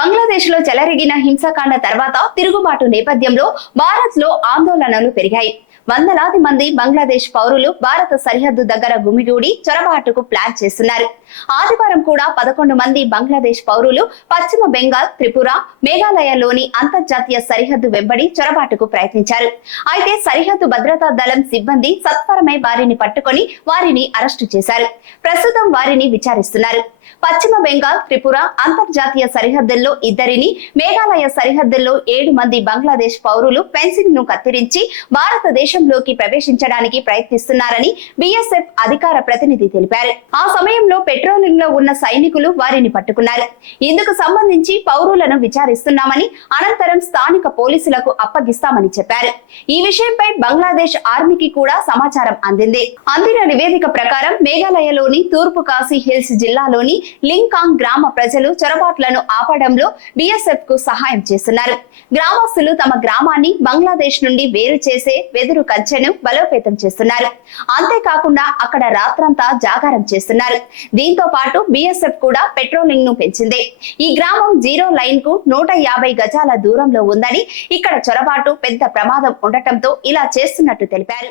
బంగ్లాదేశ్ లో చెలరేగిన హింసాకాండ తర్వాత తిరుగుబాటు నేపథ్యంలో భారత్లో ఆందోళనలు పెరిగాయి. వందలాది మంది బంగ్లాదేశ్ పౌరులు భారత సరిహద్దు దగ్గర గుమిగూడి చొరబాటుకు ప్లాన్ చేస్తున్నారు. ఆదివారం కూడా పదకొండు మంది బంగ్లాదేశ్ పౌరులు పశ్చిమ బెంగాల్ త్రిపుర మేఘాలయలోని అంతర్జాతీయ సరిహద్దు వెంబడి చొరబాటుకు ప్రయత్నించారు. అయితే సరిహద్దు భద్రతా దళం సిబ్బంది సత్వరమై వారిని పట్టుకొని వారిని అరెస్టు చేశారు. ప్రస్తుతం వారిని విచారిస్తున్నారు. పశ్చిమ బెంగాల్ త్రిపుర అంతర్జాతీయ సరిహద్దుల్లో ఇద్దరు ఇద్దరిని మేఘాలయ సరిహద్దుల్లో ఏడు మంది బంగ్లాదేశ్ పౌరులు ఫెన్సింగ్ను కత్తిరించి భారతదేశంలోకి ప్రవేశించడానికి ప్రయత్నిస్తున్నారని బిఎస్ఎఫ్ అధికార ప్రతినిధి తెలిపారు. ఆ సమయంలో పెట్రోలింగ్లో ఉన్న సైనికులు వారిని పట్టుకున్నారు. ఇందుకు సంబంధించి పౌరులను విచారిస్తున్నామని అనంతరం స్థానిక పోలీసులకు అప్పగిస్తామని చెప్పారు. ఈ విషయంపై బంగ్లాదేశ్ ఆర్మీకి కూడా సమాచారం అందింది. అందిన నివేదిక ప్రకారం మేఘాలయలోని తూర్పు కాశీ హిల్స్ జిల్లాలోని లింకాంగ్ గ్రామ ప్రజలు చొరబాట్లను ఆపడంలో బిఎస్ఎఫ్కు సహాయం చేస్తున్నారు. గ్రామస్తులు తమ గ్రామాన్ని బంగ్లాదేశ్ నుండి వేరు చేసే వెదురు కంచెను బలోపేతం చేస్తున్నారు. అంతేకాకుండా అక్కడ రాత్రంతా జాగారం చేస్తున్నారు. దీంతో పాటు బిఎస్ఎఫ్ కూడా పెట్రోలింగ్ను పెంచింది. ఈ గ్రామం జీరో లైన్కు నూట యాభై గజాల దూరంలో ఉందని ఇక్కడ చొరబాటు పెద్ద ప్రమాదం ఉండటంతో ఇలా చేస్తున్నట్టు తెలిపారు.